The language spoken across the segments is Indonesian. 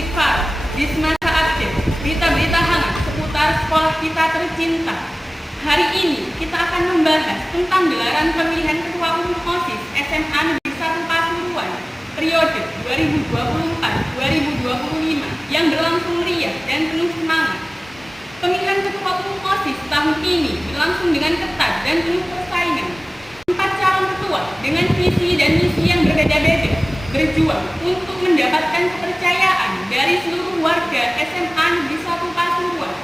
istighfar, di semasa update, berita-berita hangat seputar sekolah kita tercinta. Hari ini kita akan membahas tentang gelaran pemilihan Ketua Umum OSIS SMA Negeri 1 Pasuruan periode 2024-2025 yang berlangsung meriah dan penuh semangat. Pemilihan Ketua Umum OSIS tahun ini berlangsung dengan ketat dan penuh persaingan. 4 calon ketua dengan visi dan misi yang berbeda-beda berjuang untuk mendapatkan kepercayaan dari seluruh warga SMA Negeri 1 Pasuruan.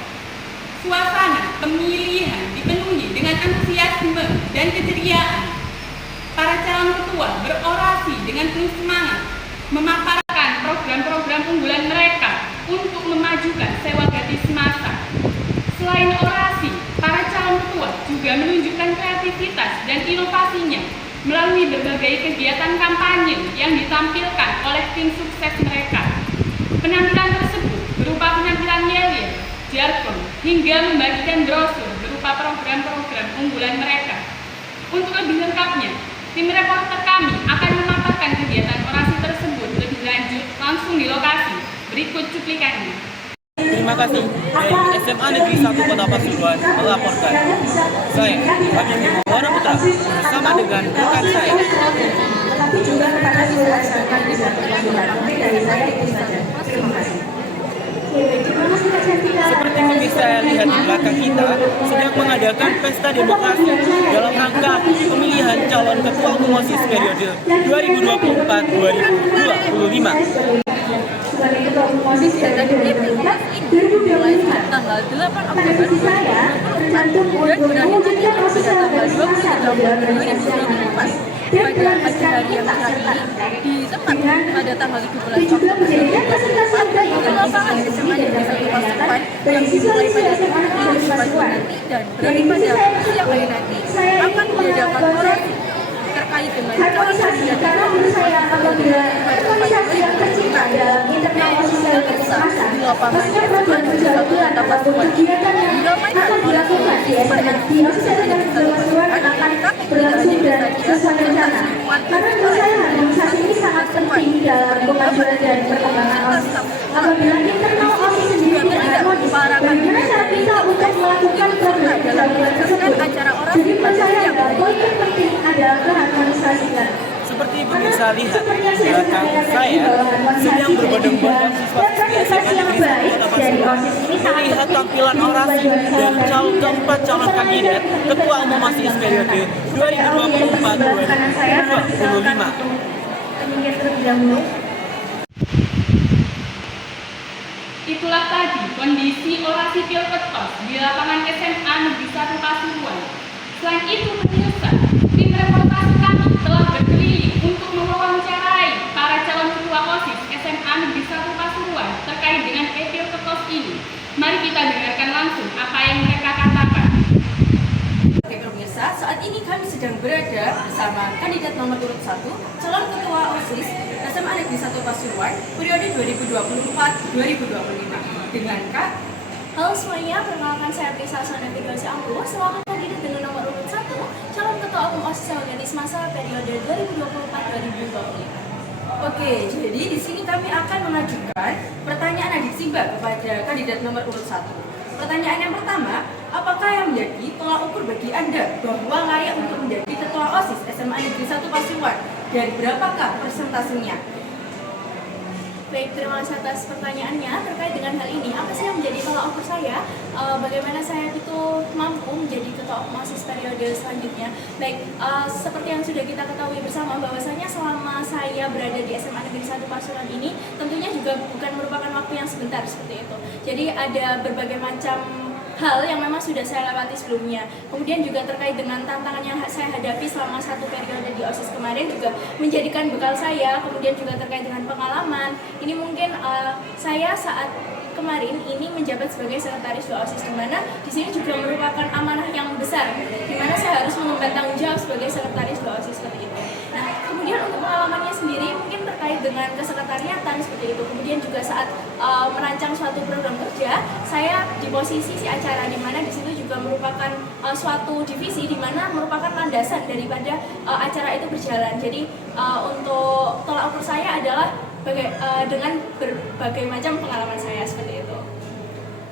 Suasana pemilihan dipenuhi dengan antusiasme dan keceriaan. Para calon ketua berorasi dengan penuh semangat, memaparkan program-program unggulan mereka untuk memajukan sewa gratis masa. Selain orasi, para calon ketua juga menunjukkan kreativitas dan inovasinya melalui berbagai kegiatan kampanye yang ditampilkan oleh tim sukses mereka. Penampilan tersebut berupa penampilan yel-yel, jargon, hingga membagikan brosur berupa program-program unggulan mereka. Untuk lebih lengkapnya, tim reporter kami akan memaparkan kegiatan orasi tersebut lebih lanjut langsung di lokasi. Berikut cuplikannya. Terima kasih. Dari SMA Negeri 1 Kota Pasuruan melaporkan. Saya, Kami Muara Putra, bersama dengan rekan saya. Seperti yang bisa lihat di belakang kita, sedang mengadakan pesta demokrasi dalam rangka pemilihan calon ketua umum OSIS periode 2024-2025. Sebagai Ketua Umum OSIS periode 2024 tanggal 8 Oktober 2024 dan mewujudkan OSIS sewa gratis masa tahun 2024 dan melanjutkan kita serta di tempat pada tanggal 17 Oktober 2024 di lapangan SMA Negeri 1 Pasuruan yang dimulai pada pukul 7 pagi nanti dan berakhir pada siang hari nanti akan diadakan orasi terkait dengan calon kandidat saya apabila organisasi yang tercipta dalam internal OSIS sewa gratis masa di lapangan bertujuan bulan ataupun kegiatan yang akan dilakukan di SMA di OSIS sewa gratis Pasuruan akan berlangsung dan sesuai rencana. Karena menurut saya harmonisasi ini sangat penting dalam kemajuan dan perkembangan OSIS. Apabila internal OSIS sendiri tidak harmonis, bagaimana cara kita untuk melakukan program tersebut? Jadi menurut saya poin terpenting adalah keharmonisasian. Seperti pemirsa lihat di belakang saya, sedang berbondong-bondong siswa-siswi SMA Negeri 1 Kota Pasuruan melihat tampilan orasi dari keempat calon kandidat Ketua Umum OSIS periode 2024-2025. Itulah tadi kondisi orasi pilketos di lapangan SMA Negeri 1 Pasuruan. Selain itu, pemirsa, tim reportase kami telah berkeliling untuk mewawancarai para calon ketua OSIS SMA Negeri 1 Pasuruan terkait dengan pilketos ini. Mari kita dengarkan langsung apa yang mereka katakan. Oke pemirsa, saat ini kami sedang berada bersama kandidat nomor urut 1 calon ketua OSIS SMA Negeri 1 Pasuruan periode 2024-2025 dengan Kak. Halo semuanya, perkenalkan saya Prisa Sona Firdausi Angkuh selaku kandidat dengan nomor urut 1 calon ketua umum OSIS sewa gratis masa periode 2024-2025. Oke, jadi di sini kami akan mengajukan pertanyaan adiksi kepada kandidat nomor urut 1. Pertanyaan yang pertama, apakah yang menjadi tolak ukur bagi Anda bahwa layak untuk menjadi ketua OSIS SMA Negeri 1 Pasuruan dan berapakah persentasenya? Baik, terima kasih atas pertanyaannya terkait dengan hal ini. Apa sih yang menjadi tolak ukur saya? Bagaimana saya itu mampu menjadi ketua umum OSIS periode selanjutnya? Baik, seperti yang sudah kita ketahui bersama bahwasanya selama saya berada di SMA Negeri 1 Pasuruan ini tentunya juga bukan merupakan waktu yang sebentar seperti itu. Jadi ada berbagai macam hal yang memang sudah saya lewati sebelumnya. Kemudian juga terkait dengan tantangan yang saya hadapi selama satu periode di OSIS kemarin juga menjadikan bekal saya. Kemudian juga terkait dengan pengalaman. Ini mungkin saya saat kemarin ini menjabat sebagai sekretaris OSIS, di mana di sini juga merupakan amanah yang besar, di mana saya harus mengemban tanggung jawab sebagai sekretaris OSIS seperti itu. Nah, kemudian untuk pengalamannya sendiri mungkin terkait dengan kesekretariatan seperti itu. Kemudian juga saat merancang suatu program kerja, saya di posisi si acara, di mana di situ juga merupakan suatu divisi di mana merupakan landasan daripada acara itu berjalan. Jadi untuk tolak ukur saya adalah dengan berbagai macam pengalaman saya seperti itu.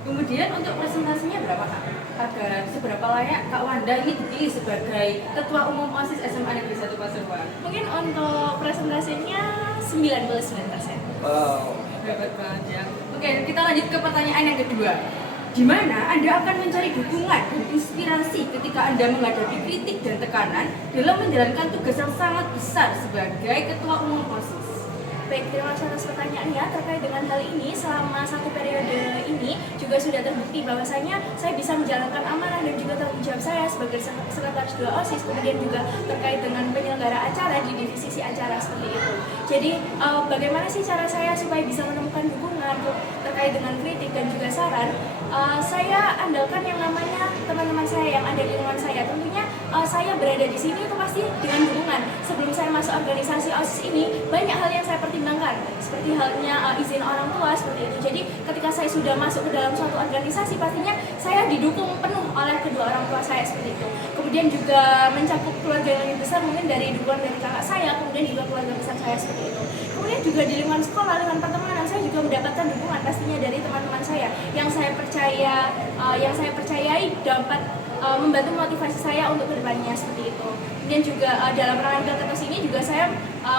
Kemudian untuk presentasinya berapa Kak? Agar seberapa layak Kak Wanda ini dipilih sebagai Ketua Umum OSIS SMA Negeri 1 Pasuruan? Mungkin untuk presentasinya 99%. Wow, hebat banget ya. Oke, kita lanjut ke pertanyaan yang kedua. Di mana Anda akan mencari dukungan dan inspirasi ketika Anda menghadapi kritik dan tekanan dalam menjalankan tugas yang sangat besar sebagai Ketua Umum OSIS? Baik, terima kasih atas pertanyaannya. Terkait dengan hal ini, selama 1 periode ini juga sudah terbukti bahwasanya saya bisa menjalankan amanah dan juga tanggung jawab saya sebagai sekretaris 2 OSIS, kemudian juga terkait dengan penyelenggara acara di divisi acara seperti itu. Jadi, bagaimana sih cara saya supaya bisa menemukan dukungan terkait dengan kritik dan juga saran? Saya andalkan yang namanya teman-teman saya yang ada di lingkungan saya. Tentunya saya berada di sini itu pasti dengan dukungan. Sebelum saya masuk organisasi OSIS ini, banyak hal yang saya pertimbangkan, seperti halnya izin orang tua seperti itu. Jadi ketika saya sudah masuk ke dalam suatu organisasi, pastinya saya didukung penuh oleh kedua orang tua saya seperti itu. Kemudian juga mencakup keluarga yang lebih besar, mungkin dari dukungan dari kakak saya, kemudian juga keluarga besar saya seperti itu. Kemudian juga di lingkungan sekolah, lingkungan pertemanan, saya juga mendapatkan dukungan pastinya dari teman-teman saya yang saya percayai dapat membantu motivasi saya untuk kedepannya seperti itu. Kemudian juga dalam rangka ketos ini juga saya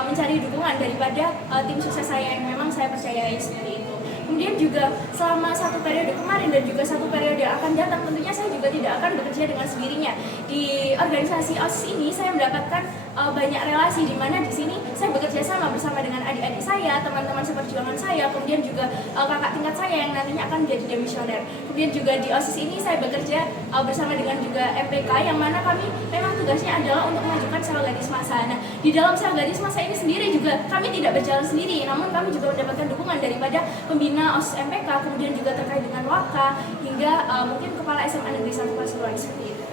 mencari dukungan daripada tim sukses saya yang memang saya percayai seperti itu. Kemudian juga selama 1 periode kemarin dan juga 1 periode akan datang, tentunya saya juga tidak akan bekerja dengan sendirinya. Di organisasi OSIS ini saya mendapatkan banyak relasi, di mana di sini saya bekerja sama bersama dengan adik-adik saya, teman-teman seperjuangan saya, kemudian juga kakak tingkat saya yang nantinya akan menjadi demisioner. Kemudian juga di OSIS ini saya bekerja bersama dengan juga MPK, yang mana kami memang tugasnya adalah untuk memajukan sel gadis massa. Nah, di dalam sel gadis massa ini sendiri juga kami tidak berjalan sendiri, namun kami juga mendapatkan dukungan daripada pembina OSIS MPK, kemudian juga terkait dengan Waka, hingga mungkin Kepala SMA Negeri 1 Pasuruan seperti itu.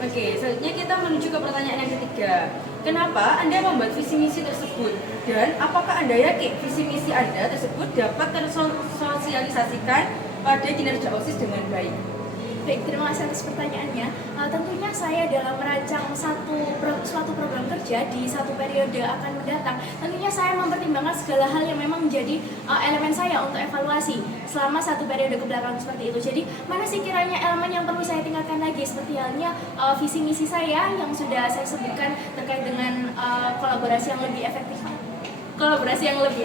Oke, selanjutnya kita menuju ke pertanyaan yang ketiga. Kenapa Anda membuat visi misi tersebut? Dan apakah Anda yakin visi misi Anda tersebut dapat tersosialisasikan pada kinerja OSIS dengan baik? Baik, terima kasih atas pertanyaannya. Tentunya saya dalam merancang suatu program kerja di 1 periode akan mendatang, tentunya saya mempertimbangkan segala hal yang memang menjadi elemen saya untuk evaluasi selama 1 periode kebelakang seperti itu. Jadi, mana sih kiranya elemen yang perlu saya tingkatkan lagi, seperti halnya visi misi saya yang sudah saya sebutkan terkait dengan kolaborasi yang lebih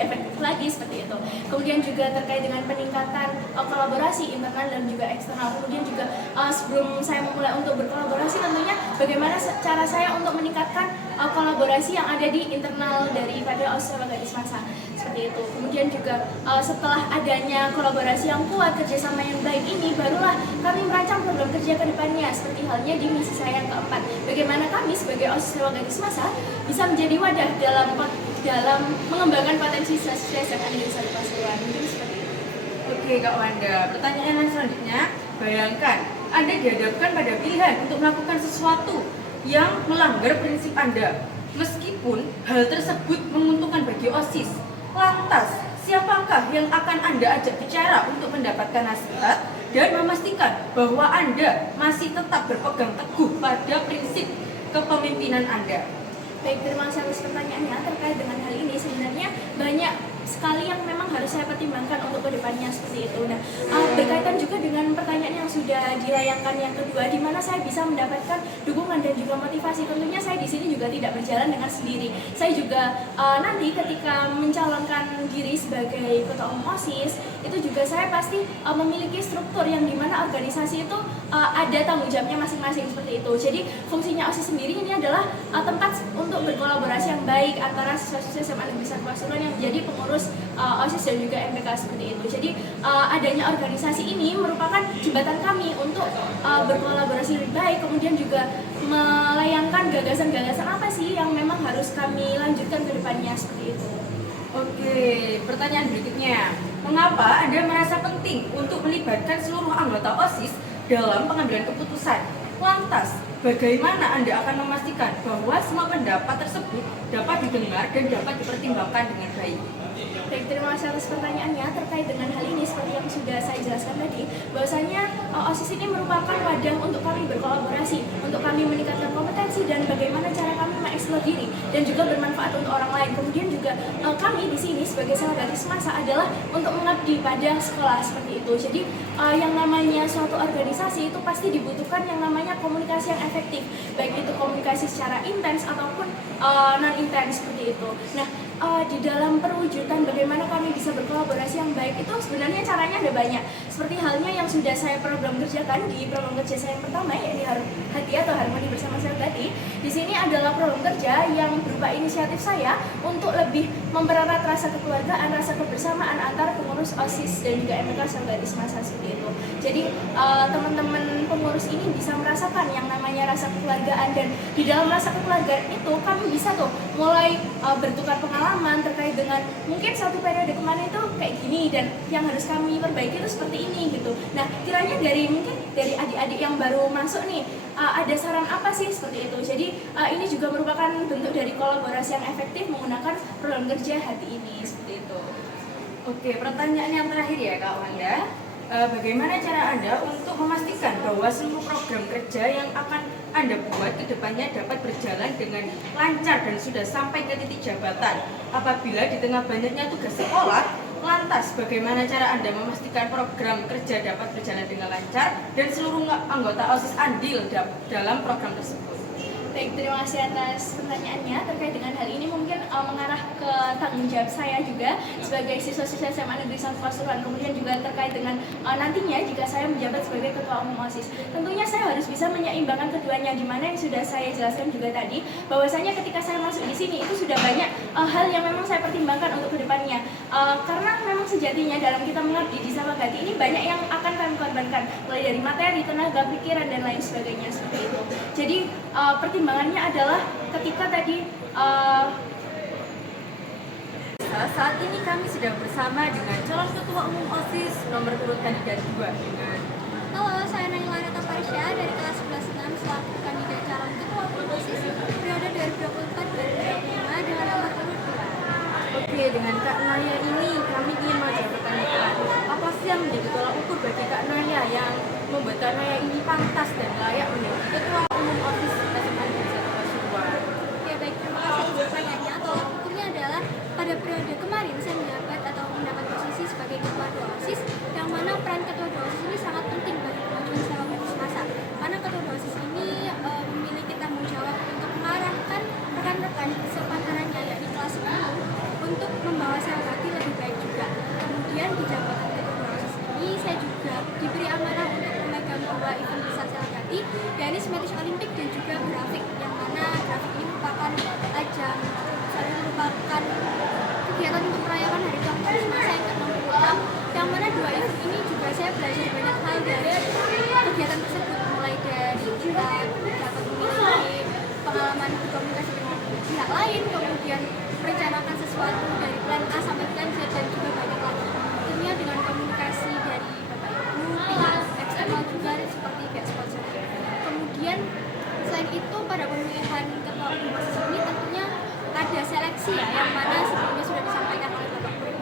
efektif lagi seperti itu. Kemudian juga terkait dengan peningkatan kolaborasi internal dan juga eksternal. Kemudian juga sebelum saya memulai untuk berkolaborasi, tentunya bagaimana cara saya untuk meningkatkan kolaborasi yang ada di internal daripada OSIS Gadis Massa seperti itu. Kemudian juga setelah adanya kolaborasi yang kuat, kerjasama yang baik ini, barulah kami merancang program kerja ke depannya, seperti halnya di misi saya yang keempat. Bagaimana kami sebagai OSIS Gadis Massa bisa menjadi wadah dalam mengembangkan potensi siswa SMA Negeri 1 Pasuruan. Mungkin seperti itu. Oke Kak Wanda, pertanyaan yang selanjutnya, bayangkan Anda dihadapkan pada pilihan untuk melakukan sesuatu yang melanggar prinsip Anda, meskipun hal tersebut menguntungkan bagi OSIS. Lantas, siapakah yang akan Anda ajak bicara untuk mendapatkan nasihat dan memastikan bahwa Anda masih tetap berpegang teguh pada prinsip kepemimpinan Anda? Baik, terima kasih atas pertanyaannya. Terkait dengan hal ini, sebenarnya banyak sekali yang memang harus saya pertimbangkan untuk kedepannya seperti itu. Nah, berkaitan juga dengan pertanyaan yang sudah dilayangkan yang kedua, di mana saya bisa mendapatkan dukungan dan juga motivasi. Tentunya saya di sini juga tidak berjalan dengan sendiri. Saya juga nanti ketika mencalonkan diri sebagai ketua umum OSIS, itu juga saya pasti memiliki struktur yang dimana organisasi itu ada tanggung jawabnya masing-masing seperti itu. Jadi fungsinya OSIS sendiri ini adalah tempat untuk berkolaborasi yang baik antara siswa-siswa SMA Negeri 1 Pasuruan yang menjadi pengurus OSIS dan juga MPK seperti itu. Jadi adanya organisasi ini merupakan jembatan kami untuk berkolaborasi lebih baik, kemudian juga melayangkan gagasan-gagasan apa sih yang memang harus kami lanjutkan ke depannya seperti itu. Oke, pertanyaan berikutnya. Mengapa Anda merasa penting untuk melibatkan seluruh anggota OSIS dalam pengambilan keputusan? Lantas, bagaimana Anda akan memastikan bahwa semua pendapat tersebut dapat didengar dan dapat dipertimbangkan dengan baik? Baik, terima kasih atas pertanyaannya. Terkait dengan hal ini, seperti yang sudah saya jelaskan tadi, bahwasanya OSIS ini merupakan wadah untuk kami berkolaborasi, untuk kami meningkatkan kompetensi dan bagaimana cara kami mengeksplor diri dan juga bermanfaat untuk orang lain. Kemudian juga kami di sini sebagai sahabat masa adalah untuk mengabdi pada sekolah seperti itu. Jadi yang namanya suatu organisasi itu pasti dibutuhkan yang namanya komunikasi yang efektif, baik itu komunikasi secara intens ataupun non intens seperti itu. Nah, di dalam perwujudan bagaimana kami bisa berkolaborasi yang baik itu sebenarnya caranya ada banyak. Seperti halnya yang sudah saya program kerjakan di program kerja saya yang pertama, yaitu Hati atau Harmoni Bersama Sahabati. Di sini adalah program kerja yang berupa inisiatif saya untuk lebih mempererat rasa kekeluargaan, rasa kebersamaan antar pengurus OSIS dan juga MK Sahabati Semasa seperti itu. Jadi teman-teman pengurus ini bisa merasakan yang namanya rasa kekeluargaan, dan di dalam rasa kekeluargaan itu kami bisa tuh mulai bertukar pengalaman terkait dengan mungkin satu periode kemarin itu kayak gini dan yang harus kami perbaiki itu seperti ini gitu. Nah, kiranya dari adik-adik yang baru masuk nih ada saran apa sih seperti itu. Jadi ini juga merupakan bentuk dari kolaborasi yang efektif menggunakan program kerja Hati ini seperti itu. Oke, pertanyaan yang terakhir ya Kak Wanda. Bagaimana cara Anda untuk memastikan bahwa seluruh program kerja yang akan Anda buat ke depannya dapat berjalan dengan lancar dan sudah sampai ke titik jabatan? Apabila di tengah banyaknya tugas sekolah, lantas bagaimana cara Anda memastikan program kerja dapat berjalan dengan lancar dan seluruh anggota OSIS andil dalam program tersebut? Baik, terima kasih atas pertanyaannya. Terkait dengan hal ini mungkin mengarah ke tanggung jawab saya juga sebagai siswa-siswa SMA Negeri 1 Pasuruan. Kemudian juga terkait dengan nantinya jika saya menjabat sebagai Ketua Umum OSIS. Tentunya saya harus bisa menyeimbangkan keduanya, di mana yang sudah saya jelaskan juga tadi, bahwasanya ketika saya masuk di sini itu sudah banyak hal yang memang saya pertimbangkan untuk kedepannya. Karena memang sejatinya dalam kita mengabdi di Sahabati ini banyak yang akan kami korbankan, mulai dari materi, tenaga, pikiran, dan lain sebagainya seperti itu. Jadi pertimbangannya adalah ketika tadi saat ini kami sedang bersama dengan calon Ketua Umum OSIS nomor urut kandidat 2 dengan Halo, saya Naila Reta Farisya dari kelas 11 6 selaku kandidat calon Ketua Umum OSIS periode 2024-2025 dengan nomor urut 2. Oke, dengan Kak Naya ini kami ingin menjawab pertanyaan. Apa sih yang menjadi tolak ukur bagi Kak Naya yang membuat Kak Naya ini pantas dan layak menjadi Ketua Umum OSIS SMA Negeri 1 Pasuruan? Ya baik, terima kasih atas pertanyaannya. Tolak ukurnya adalah pada periode kemarin saya mendapat posisi sebagai Ketua Dua OSIS, yang mana peran Ketua Dua OSIS ini sangat penting bagi kemajuan Sahabati Semasa. Karena Ketua Dua OSIS ini memiliki tanggung jawab untuk mengarahkan rekan-rekan sepantarannya yakni kelas 10 untuk membawa Sahabati lebih baik juga. Kemudian di jabatan Ketua Dua OSIS ini saya juga diberi amanah untuk memegang 2 event besar Sahabati, yakni Smetish Olympic dan juga grafik, yang mana grafik ini merupakan kegiatan untuk merayakan Hari Sahabati Semasa yang ke-66, yang mana 2 event ini juga saya belajar banyak hal dari kegiatan tersebut, mulai dari kita dapat memiliki pengalaman berkomunikasi dengan pihak lain, kemudian merencanakan sesuatu dari plan A sampai plan Z, dan juga banyak lagi. Tentunya dengan komunikasi dari Bapak Ibu, pihak eksternal juga seperti pihak sponsor. Kemudian selain itu pada pemilihan Ketua Umum OSIS ini tentunya ada seleksi ya, yang mana sebelumnya sudah disampaikan oleh Bapak Guru.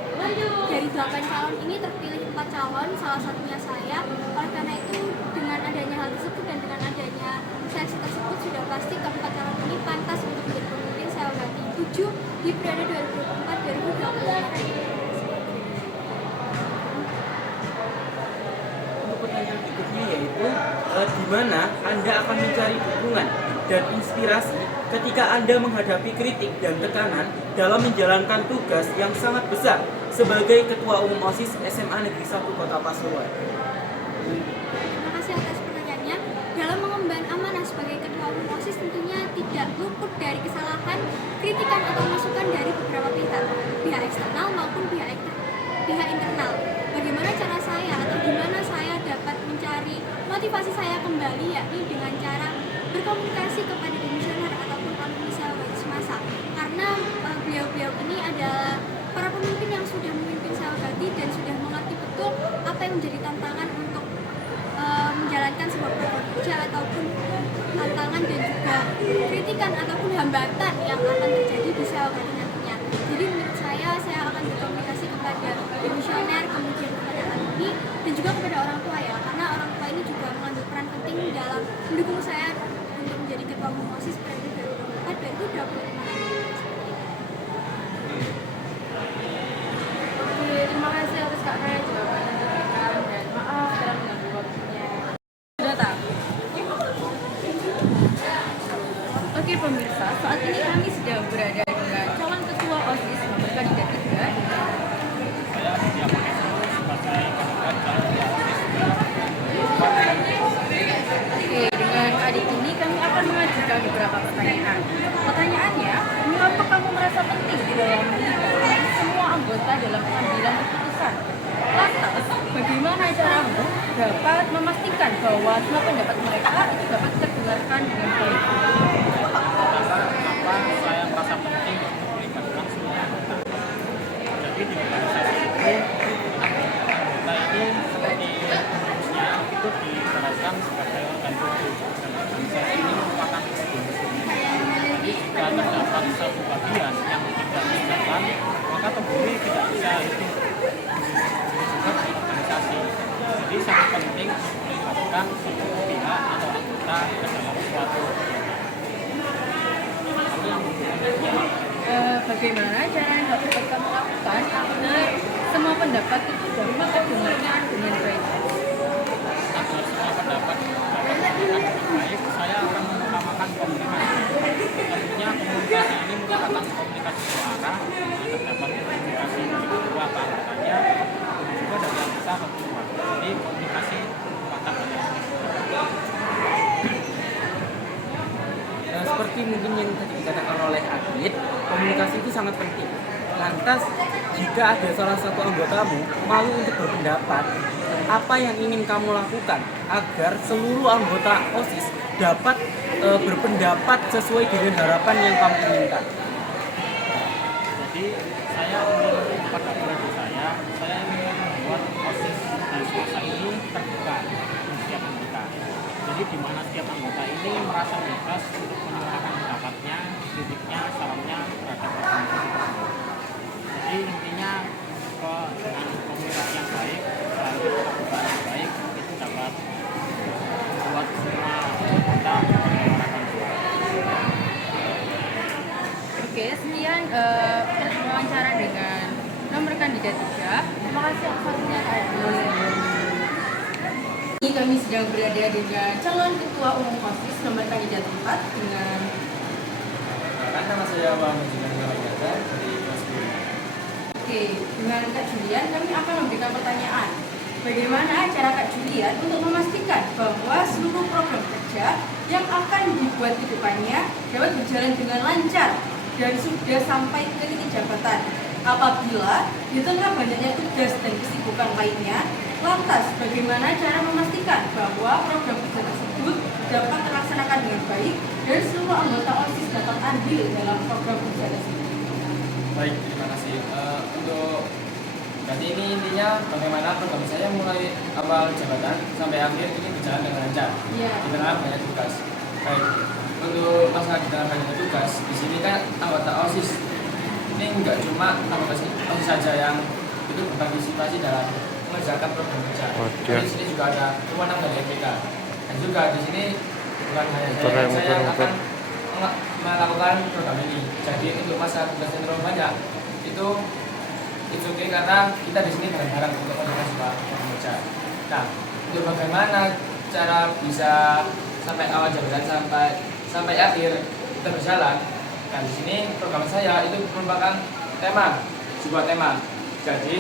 Dari 8 calon ini terpilih 4 calon, salah satunya saya. Oleh karena itu dengan adanya hal tersebut dan dengan adanya seleksi tersebut sudah pasti keempat calon ini pantas untuk menjadi pemimpin Sahabati 7 di periode 2024-2025. Untuk pertanyaan berikutnya yaitu di mana Anda akan mencari dukungan dan inspirasi ketika Anda menghadapi kritik dan tekanan dalam menjalankan tugas yang sangat besar sebagai Ketua Umum OSIS SMA Negeri 1 Kota Pasuruan. Terima kasih atas pertanyaannya. Dalam mengemban amanah sebagai Ketua Umum OSIS tentunya tidak luput dari kesalahan, kritikan atau masukan dari beberapa pihak eksternal maupun pihak internal. Bagaimana cara saya atau gimana saya dapat mencari motivasi saya kembali, yakni dengan cara berkomunikasi kepada demisioner ataupun alumni Sahabati Semasa. Karena beliau-beliau ini adalah para pemimpin yang sudah memimpin Sahabati dan sudah mengerti betul apa yang menjadi tantangan untuk menjalankan sebuah program kerja ataupun tantangan dan juga kritikan ataupun hambatan yang akan terjadi di Sahabati nantinya. Jadi menurut saya akan berkomunikasi kepada demisioner, kemudian kepada alumni dan juga kepada orang tua ya. dapat memastikan bahwa semua pendapat mereka itu dapat terdengarkan dengan baik? Kenapa saya merasa penting untuk melibatkan seluruh anggota? Jadi di organisasi itu anggota ini seperti harusnya itu dijelaskan sebagai organ tubuh, dan organisasi ini merupakan tubuh. Jadi jika terdapat satu bagian yang tidak dijalankan, maka tubuh ini tidak bisa hidup juga di organisasi. Jadi sangat penting untuk melibatkan seluruh pihak atau anggota ke dalam suatu Bagaimana cara yang dapat kamu lakukan agar semua pendapat itu dapat terdengarkan dengan baik? agar semua pendapat dapat didengarkan dengan baik, saya akan mengutamakan komunikasi. Tentunya komunikasi ini merupakan komunikasi suara, agar dapat komunikasi dari kedua ke anggotanya, dan juga dari yang besar ke kedua. Jadi komunikasi merupakan hal yang Seperti mungkin yang tadi dikatakan oleh Adit, komunikasi itu sangat penting. Lantas, jika ada salah satu anggotamu malu untuk berpendapat, apa yang ingin kamu lakukan agar seluruh anggota OSIS dapat berpendapat sesuai dengan harapan yang kamu inginkan? Jadi saya ingin pada pribadi saya ingin membuat OSIS dan swasta ini terbuka untuk setiap anggota. Jadi di mana setiap anggota ini merasa bebas untuk menyuarakan pendapatnya, kritiknya, sarannya terhadap organisasi tersebut. Jadi intinya dengan komunikasi yang baik, lalu keterbukaan yang baik, itu dapat membuat semua anggota menyuarakan suara. Oke, sekian wawancara dengan nomor kandidat 3. Terima kasih atas waktunya Kak. Ini kami sedang berada dengan calon ketua umum OSIS nomor kandidat 4 dengan Nama saya Muhammad Julian Kalayata dari kelas 10. Oke, dengan Kak Julian kami akan memberikan pertanyaan. Bagaimana cara Kak Julian untuk memastikan bahwa seluruh program kerja yang akan dibuat ke depannya dapat berjalan dengan lancar dan sudah sampai ke titik jabatan? Apabila di tengah banyaknya tugas dan kesibukan lainnya, lantas bagaimana cara memastikan bahwa program kerja tersebut dapat terlaksanakan dengan baik dan seluruh anggota OSIS dapat andil dalam program kerja tersebut? Baik, terima kasih. Untuk berarti ini intinya bagaimana program saya mulai awal jabatan sampai akhir ini berjalan dengan lancar. Iya. Di tengah banyak tugas. Baik, untuk masalah di tengah banyak tugas, di sini kan anggota OSIS ini enggak cuma anggota OSIS saja yang itu berpartisipasi dalam mengerjakan program kerja. Di sini juga ada kewenangan dari MPK. Dan juga di sini bukan hanya saya yang akan melakukan program ini. Jadi untuk masa tugas yang terlalu banyak itu oke karena kita di sini bareng-bareng untuk melakukan sebuah program kerja. Nah, untuk bagaimana cara bisa sampai awal jabatan sampai akhir kita berjalan. Nah, di sini program saya itu merupakan sebuah tema. Jadi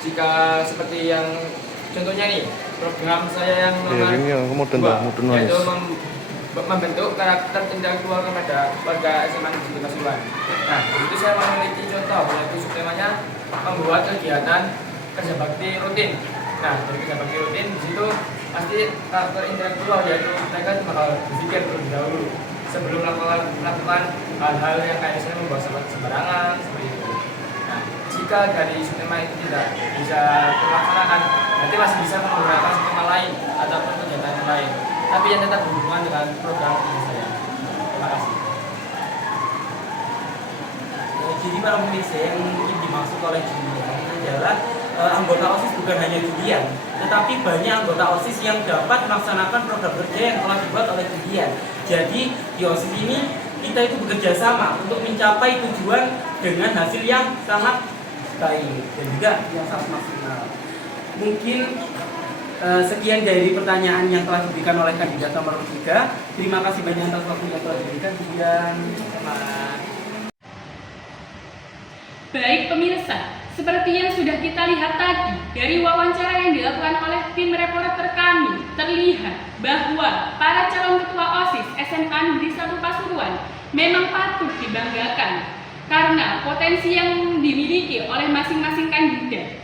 jika seperti yang contohnya nih program saya yang nomor 2 yaitu membentuk karakter intelektual kepada warga SMA Negeri Pasuruan. Nah, itu saya memiliki contoh yaitu subtemanya membuat kegiatan kerja bakti rutin. Nah, dari kerja bakti rutin di situ pasti karakter intelektual yaitu mereka bakal berpikir terlebih dahulu sebelum melakukan hal-hal yang kayak misalnya membawa sampah sembarangan seperti itu. Nah, jika dari subtema itu tidak bisa terlaksanakan, nanti masih bisa menggunakan subtema lain ataupun kegiatan yang lain, tapi yang tetap berhubungan dengan program ini saya. Terima kasih. Jadi para pemirsa yang mungkin dimaksud oleh Julian adalah anggota OSIS bukan hanya Julian, tetapi banyak anggota OSIS yang dapat melaksanakan program kerja yang telah dibuat oleh Julian. Jadi di OSIS ini kita itu bekerja sama untuk mencapai tujuan dengan hasil yang sangat baik dan juga yang sangat maksimal. Mungkin sekian dari pertanyaan yang telah diberikan oleh kandidat nomor 3. Terima kasih banyak atas waktu yang telah diberikan. Kemudian Baik pemirsa, seperti yang sudah kita lihat tadi dari wawancara yang dilakukan oleh tim reporter kami, terlihat bahwa para calon ketua OSIS SMA Negeri 1 Pasuruan memang patut dibanggakan karena potensi yang dimiliki oleh masing-masing kandidat.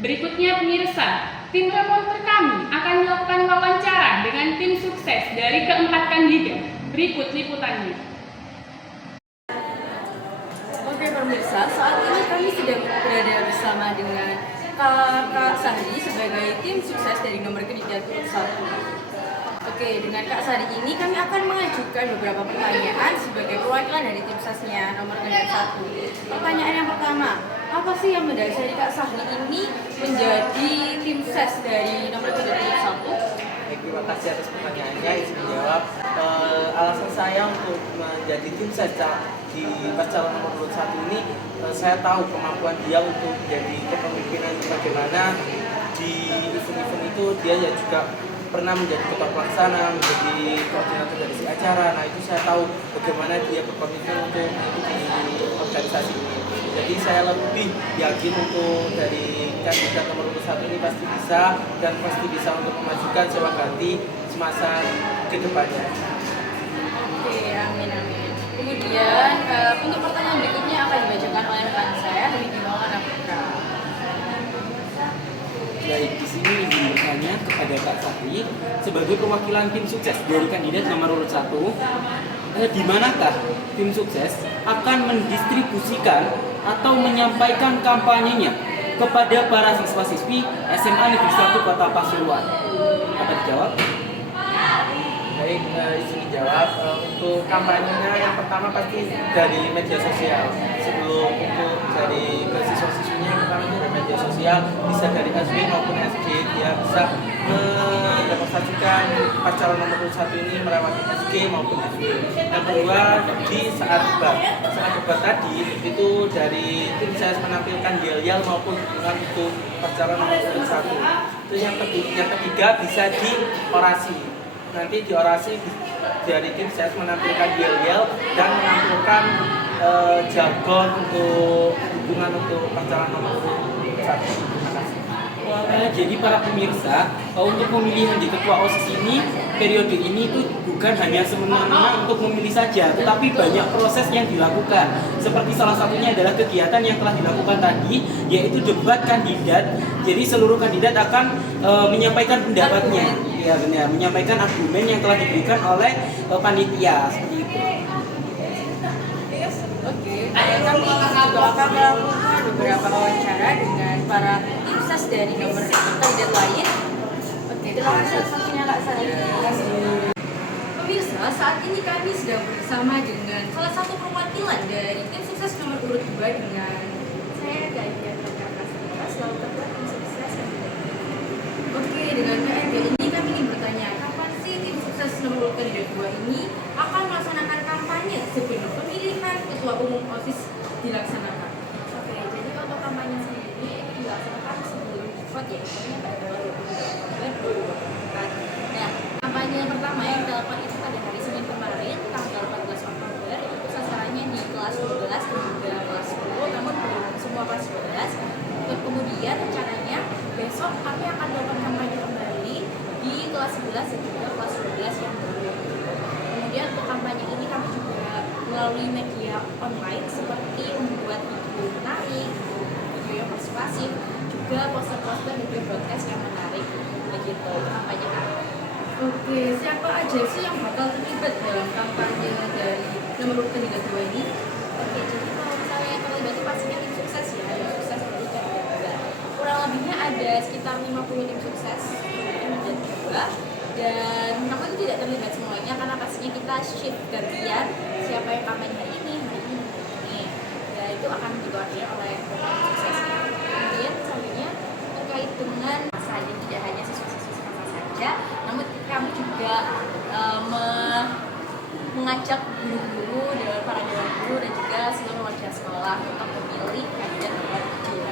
Berikutnya pemirsa, tim reporter kami akan melakukan wawancara dengan tim sukses dari keempat kandidat. Berikut liputannya. Oke pemirsa, saat ini kami sedang berada bersama dengan Kak Sari sebagai tim sukses dari nomor kandidat urut 1. Oke, dengan Kak Sari ini kami akan mengajukan beberapa pertanyaan sebagai perwakilan dari tim suksesnya nomor kandidat 1. Pertanyaan yang pertama, apa sih yang mendasari Kak Sari ini menjadi tim sukses dari nomor kandidat urut 1? Baik, terima kasih atas pertanyaannya. Izin menjawab. Alasan saya untuk menjadi tim ses di calon nomor urut 1 ini, saya tahu kemampuan dia untuk menjadi kepemimpinan, bagaimana di event-event itu dia ya juga pernah menjadi ketua pelaksana, menjadi koordinator dari si acara. Nah itu saya tahu bagaimana dia berkomitmen untuk mengikuti organisasi ini. Jadi saya lebih yakin untuk dari kandidat nomor urut 1 ini pasti bisa dan pasti bisa untuk memajukan sewa ganti semasa ke depannya. Oke, amin amin. Kemudian untuk pertanyaan berikutnya akan dibacakan oleh rekan saya dari Maulana Putra. Baik, di sini izin bertanya kepada Kak Sari sebagai perwakilan tim sukses dari kandidat nomor urut 1, di manakah tim sukses akan mendistribusikan atau menyampaikan kampanyenya kepada para siswa-siswi SMA Negeri 1 Kota Pasuruan? Dapat dijawab? Baik, izin dijawab. Untuk kampanyenya yang pertama pasti dari media sosial. Sebelum untuk dari ke siswa-siswinya yang pertama dari media sosial, bisa dari SW maupun SG, dia bisa mendemonstrasikan calon nomor urut 1 ini melewati SG maupun SW. Yang kedua, di saat debat tadi itu dari tim saya menampilkan yel-yel maupun dukungan untuk calon nomor urut 1. Itu yang ketiga bisa di orasi. Nanti di orasi dari tim saya menampilkan yel-yel dan menampilkan jargon untuk dukungan untuk pasangan nomor 1. Terima kasih. Jadi para pemirsa, untuk pemilihan di ketua OSIS ini, periode ini itu bukan hanya semena-mena untuk memilih saja, tetapi banyak proses yang dilakukan. Seperti salah satunya adalah kegiatan yang telah dilakukan tadi, yaitu debat kandidat. Jadi seluruh kandidat akan menyampaikan pendapatnya. Ya benar, menyampaikan argumen yang telah diberikan oleh panitia seperti itu. Oke, kami juga akan melakukan beberapa wawancara dengan para tim ses dari nomor kandidat lain. Oke, terima kasih atas waktunya Kak Sari. Pemirsa, saat ini kami sedang bersama dengan salah satu perwakilan dari tim sukses nomor urut 2 dengan Saya Gaya Kakak selalu terbuat tim sukses. Oke, dengan KRG ini kami ingin bertanya, kapan sih tim sukses nomor urut kandidat 2 ini akan melaksanakan kampanye sebelum pemilihan ketua umum OSIS dilaksanakan? Oke, jadi untuk kampanye sendiri itu dilaksanakan sebelum vote ya, pokoknya pada tanggal 22 Oktober. Nah, kampanye yang pertama yang kita lakukan itu pada hari Senin kemarin, tanggal 14 Oktober, itu sasarannya di kelas 12 dan juga kelas 10, namun belum semua kelas 12. Dan kemudian rencananya besok kami akan melakukan kampanye kembali di kelas 11 dan juga kelas 12 yang belum. Kemudian untuk kampanye ini kami juga melalui media online seperti membuat video menarik, video yang persuasif, juga poster-poster dan juga broadcast yang menarik. Begitu kampanye kami. Oke, siapa aja sih yang bakal terlibat dalam kampanye dari nomor urut kandidat 2 ini? Oke, jadi kalau misalnya yang terlibat itu pastinya tim sukses ya, tim sukses dari kandidat 2. Kurang lebihnya ada sekitar 50 tim sukses kandidat 2, dan namun itu tidak terlibat semuanya karena pastinya kita shift gantian siapa yang kampanye hari ini, dan itu akan dikoordinir oleh tim suksesnya. Kemudian selanjutnya terkait dengan masa, jadi tidak hanya siswa-siswi masa saja, namun kami juga mengajak guru-guru dan para dewan guru dan juga seluruh warga sekolah untuk memilih kandidat nomor 2.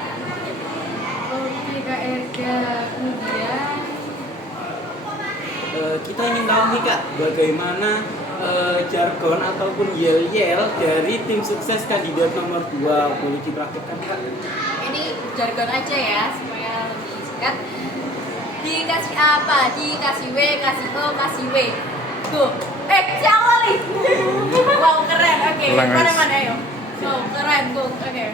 Oke, Kak Erga. Kemudian Kita ingin tahu nih Kak, bagaimana jargon ataupun yel-yel dari tim sukses kandidat nomor 2, boleh dipraktekkan Kak? Ini jargon aja ya supaya lebih singkat. Dikasih apa? Dikasih W, kasih O, kasih W. Go. Si awal nih. Wow, keren. Oke. Mana ayo. Oh, keren. Go. Oke.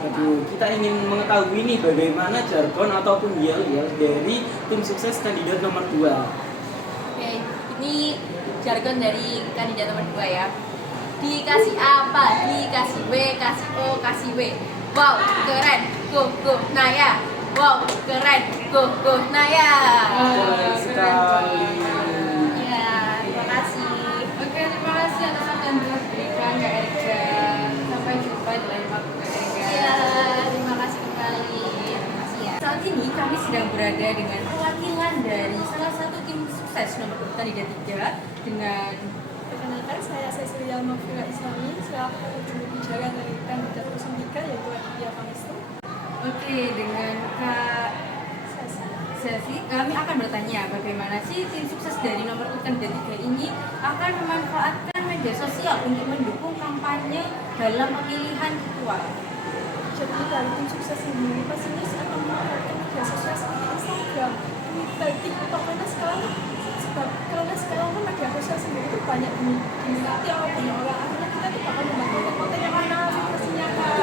Aduh, kita ingin mengetahui nih bagaimana jargon ataupun yel-yel dari tim sukses kandidat nomor 2. Oke, ini jargon dari kandidat nomor 2 ya. Dikasih apa? Dikasih W, kasih O, kasih W. Wow, keren. Go, Naya. Wow, keren. Go, Naya. Keren sekali. Ya, terima kasih. Oke, terima kasih atas waktu yang diberikan Kak Erika. Sampai jumpa di lain waktu Kak Erika. Ya, terima kasih kembali. Terima kasih ya. Saat ini kami sedang berada dengan perwakilan dari salah satu tim sukses nomor urut kandidat 3 dengan Perkenalkan, saya Cecilia Mafira Islami, selaku juru bicara dari kandidat 03 yaitu Aditya Pangestu. Oke, dengan Kak Sesi, kami akan bertanya bagaimana sih tim sukses dari nomor urut kandidat 3 ini akan memanfaatkan media sosial untuk mendukung kampanye dalam pemilihan ketua. Jadi dari tim sukses ini pastinya akan menggunakan media sosial seperti Instagram, Twitter, TikTok, karena sekarang kan media sosial sendiri itu banyak diminati oleh banyak orang. Akhirnya kita tuh bakal membangun konten yang menarik pastinya kan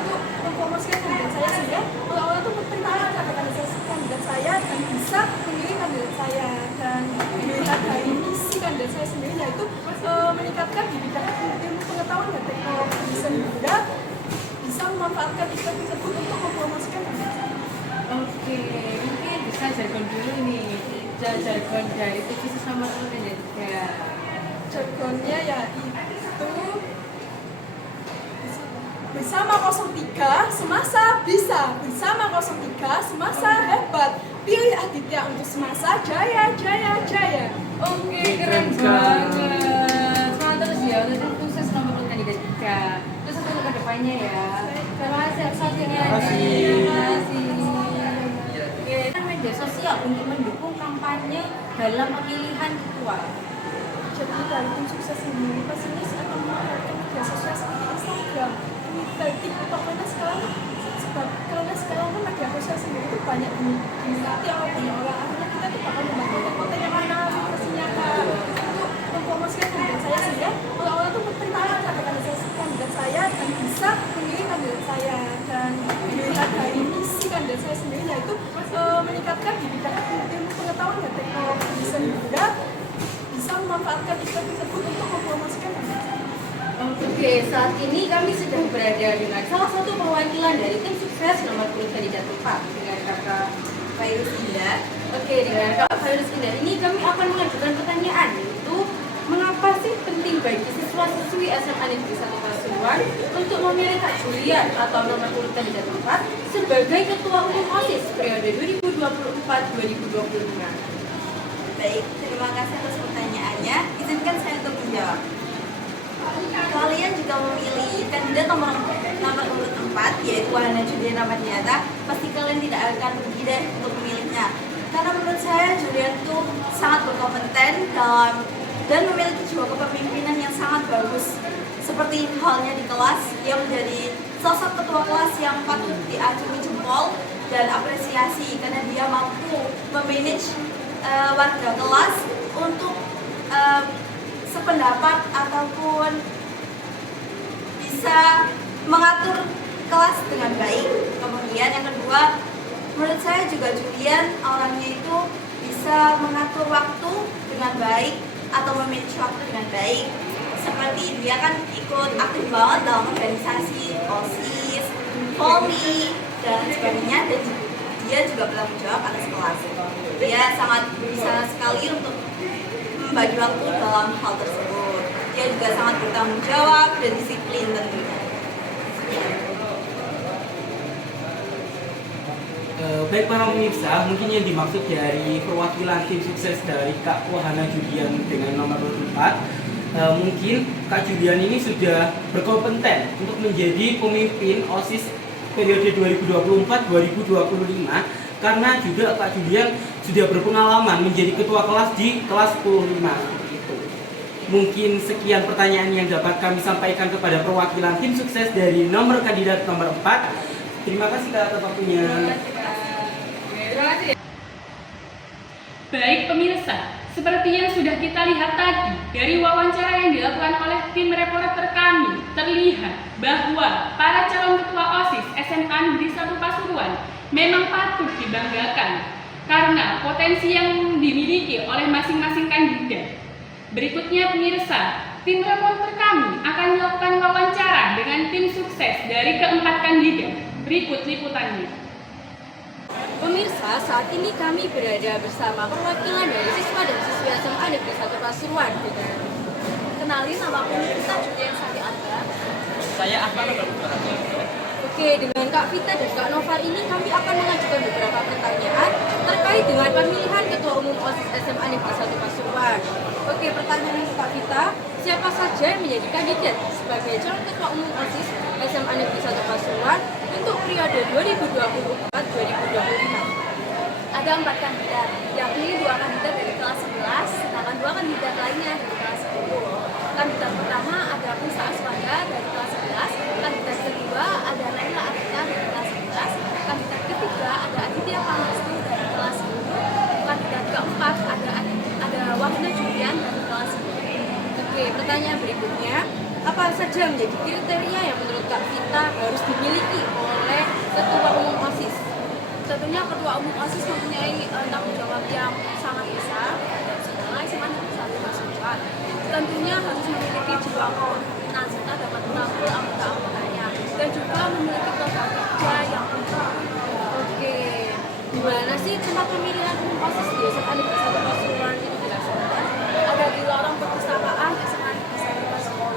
untuk mempromosikan kandidat saya sehingga orang-orang tuh bertanya pada kandidat saya dan bisa memilih kandidat saya, dan melihat dari misi kandidat saya sendiri yaitu meningkatkan di bidang ilmu pengetahuan dan teknologi sehingga bisa memanfaatkan event tersebut untuk mempromosikan kandidat saya. Oke, mungkin bisa jargon dulu nih, jargon dari tim sukses nomor urut kandidat 3. Jargonnya yaitu bersama 03 semasa bisa, bersama 03 semasa hebat, pilih Aditya untuk semasa jaya. Oke, keren banget. Semangat terus ya untuk tim sukses nomor urut kandidat 3. Terus untuk kedepannya ya. Terima kasih atas waktunya. Terima kasih. Oke, media sosial untuk mendukung kampanye dalam pemilihan ketua. Jadi dari tim sukses ini pastinya akan menggunakan media sosial seperti Instagram, Twitter, TikTok, karena sekarang kan media sosial sendiri itu banyak diminati oleh banyak orang. Akhirnya kita tuh bakal membangun konten yang menarik pastinya kan untuk mempromosikan kandidat saya sehingga orang-orang tuh bertanya pada kandidat saya dan bisa memilih kandidat saya, dan melihat dari misi kandidat saya sendiri yaitu meningkatkan di bidang ilmu pengetahuan dan teknologi sehingga bisa memanfaatkan event tersebut untuk mempromosikan kandidat saya. Oke, saat ini kami sedang berada dengan salah satu perwakilan dari tim sukses nomor urut kandidat 4 dengan Kakak Virus Indah. Oke, dengan Kak Virus Indah ini kami akan mengajukan pertanyaan, yaitu mengapa sih penting bagi siswa-siswi SMA Negeri 1 Pasuruan untuk memilih Kak Julian atau nomor urut kandidat 4 sebagai Ketua Umum OSIS periode 2024-2025? Baik, terima kasih atas pertanyaannya. Izinkan saya untuk menjawab. Kalian juga memilih kandidat nomor urut 4 yaitu Wahana Julian Ramadhaniyata, pasti kalian tidak akan rugi deh untuk memilihnya. Karena menurut saya Julian itu sangat berkompeten dan memiliki jiwa kepemimpinan yang sangat bagus. Seperti halnya di kelas, dia menjadi sosok ketua kelas yang patut diacungi jempol dan apresiasi karena dia mampu memanage warga kelas untuk sependapat ataupun bisa mengatur kelas dengan baik. Kemudian yang kedua, menurut saya juga Julian orangnya itu bisa mengatur waktu dengan baik atau memanage waktu dengan baik. Seperti dia kan ikut aktif banget dalam organisasi, OSIS, POLI, dan sebagainya, dan dia juga bertanggung jawab atas kelas. Dia sangat bisa sekali untuk membagi waktu dalam hal tersebut. Dia juga sangat bertanggung jawab dan disiplin tentunya. Baik para pemirsa, mungkin yang dimaksud dari perwakilan tim sukses dari Kak Wahana Julian dengan nomor 4, mungkin Kak Julian ini sudah berkompeten untuk menjadi pemimpin OSIS periode 2024-2025, karena juga Kak Julian sudah berpengalaman menjadi ketua kelas di kelas 10-5 itu. Mungkin sekian pertanyaan yang dapat kami sampaikan kepada perwakilan tim sukses dari nomor kandidat nomor 4. Terima kasih Kak atas waktunya. Baik pemirsa, Seperti yang sudah kita lihat tadi, dari wawancara yang dilakukan oleh tim reporter kami, terlihat bahwa para calon ketua OSIS SMA Negeri 1 Pasuruan memang patut dibanggakan karena potensi yang dimiliki oleh masing-masing kandidat. Berikutnya pemirsa, tim reporter kami akan melakukan wawancara dengan tim sukses dari keempat kandidat. Berikut liputannya. Pemirsa, saat ini kami berada bersama perwakilan dari siswa dan siswi SMA Negeri 1 Pasuruan. Kenalin, nama aku Nisa Julian Sari Anda. Saya Ahmad. Oke, dengan Kak Vita dan Kak Nova ini kami akan mengajukan beberapa pertanyaan terkait dengan pemilihan Ketua Umum OSIS SMA Negeri 1 Pasuruan. Oke, pertanyaan untuk Kak Vita, siapa saja yang menjadi kandidat sebagai calon Ketua Umum OSIS SMA Negeri 1 Pasuruan untuk periode 2024-2025? Ada 4 kandidat, yakni 2 kandidat dari kelas 11, sedangkan 2 kandidat lainnya dari kelas 10. Kandidat pertama ada Musa Aswanda dari kelas 11, kandidat kedua ada Laila Arita dari kelas 11, kandidat ketiga ada Aditya Pangestu dari kelas 10, kandidat keempat ada Wahna Julian dari kelas 10. Oke, pertanyaan berikutnya, apa saja menjadi kriteria yang menurut Kak Vita harus dimiliki oleh Ketua Umum OSIS? Tentunya Ketua Umum OSIS mempunyai tanggung jawab yang sangat besar dan segala SMA Negeri 1 Pasuruan. Tentunya harus memiliki jiwa kepemimpinan serta dapat menampil anggota-anggotanya dan juga memiliki program kerja yang lengkap. Oke, gimana sih tempat pemilihan umum OSIS di SMA Negeri 1 Pasuruan itu dilaksanakan? Ada di lorong perpustakaan SMA Negeri 1 Pasuruan.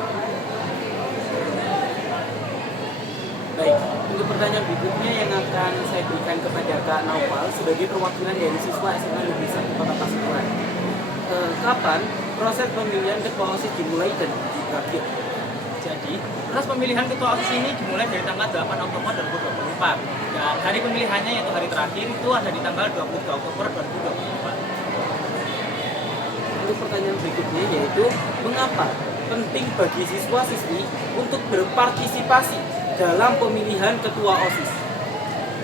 Baik, untuk pertanyaan berikutnya yang akan saya berikan kepada Kak Naufal sebagai perwakilan dari siswa SMA Negeri 1 Kota Pasuruan. Kapan proses pemilihan ketua OSIS dimulai dan berakhir? Jadi, proses pemilihan ketua OSIS ini dimulai dari tanggal 8 Oktober 2024 dan hari pemilihannya yaitu hari terakhir itu ada di tanggal 22 Oktober 2024. Untuk pertanyaan berikutnya yaitu mengapa penting bagi siswa-siswi untuk berpartisipasi dalam pemilihan ketua OSIS?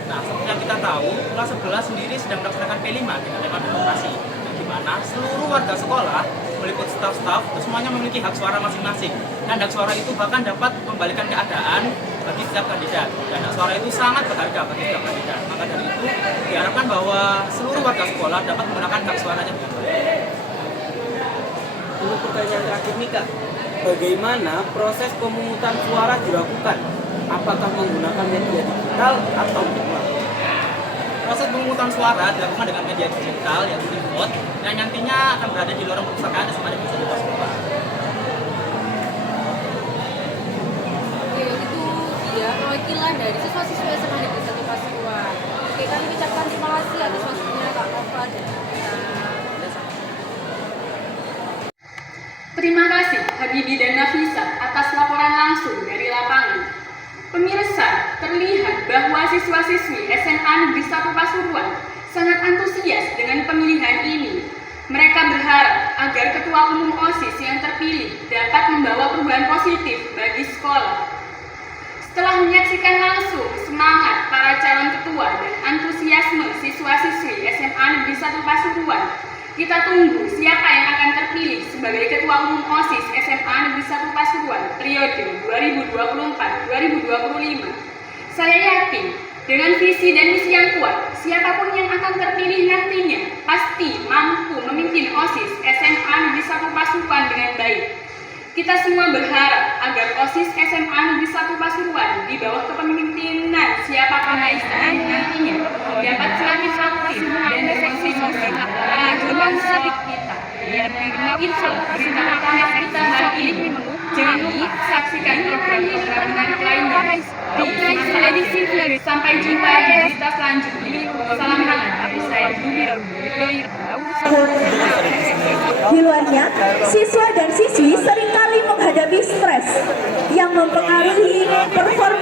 Nah, seperti yang kita tahu, kelas 11 sendiri sedang melaksanakan P5 dengan tema demokrasi, di mana seluruh warga sekolah meliput staf-staf itu semuanya memiliki hak suara masing-masing. Dan hak suara itu bahkan dapat membalikan keadaan bagi setiap kandidat. Dan hak suara itu sangat berharga bagi setiap kandidat. Maka dari itu diharapkan bahwa seluruh warga sekolah dapat menggunakan hak suaranya dengan baik. Untuk pertanyaan terakhir nih Kak, bagaimana proses pemungutan suara dilakukan? Apakah menggunakan media digital atau manual? Proses pemungutan suara dilakukan dengan media digital yaitu e-vote yang nantinya akan berada di lorong perpustakaan SMA Negeri 1 Pasuruan. Oke, itu dia perwakilan dari siswa-siswa SMA Negeri 1 Pasuruan. Oke, kami ucapkan terima kasih atas waktunya Kak Nova dan Kak Vita. Terima kasih Habibi dan Nafisa atas laporan langsung dari lapangan. Pemirsa, terlihat bahwa siswa-siswi SMA Negeri 1 Pasuruan sangat antusias dengan pemilihan ini. Mereka berharap agar Ketua Umum OSIS yang terpilih dapat membawa perubahan positif bagi sekolah. Setelah menyaksikan langsung semangat para calon ketua dan antusiasme siswa-siswi SMA Negeri 1 Pasuruan, kita tunggu siapa yang akan terpilih sebagai Ketua Umum OSIS SMA Negeri 1 Pasuruan periode 2024-2025. Saya yakin dengan visi dan misi yang kuat, siapapun yang akan terpilih nantinya pasti mampu memimpin OSIS SMA Negeri 1 Pasuruan dengan baik. Kita semua berharap agar OSIS SMA Negeri 1 Pasuruan di bawah kepemimpinan siapapun nantinya dapat semakin aktif dan berkontribusi bagi bangsa kita. Info berita utama kita hari ini. Jangan lupa saksikan program-program menarik lainnya di edisi vlog. Sampai jumpa di berita selanjutnya. Salam hangat dari saya Budi. Di luarnya, siswa dan siswi seringkali menghadapi stres yang mempengaruhi performa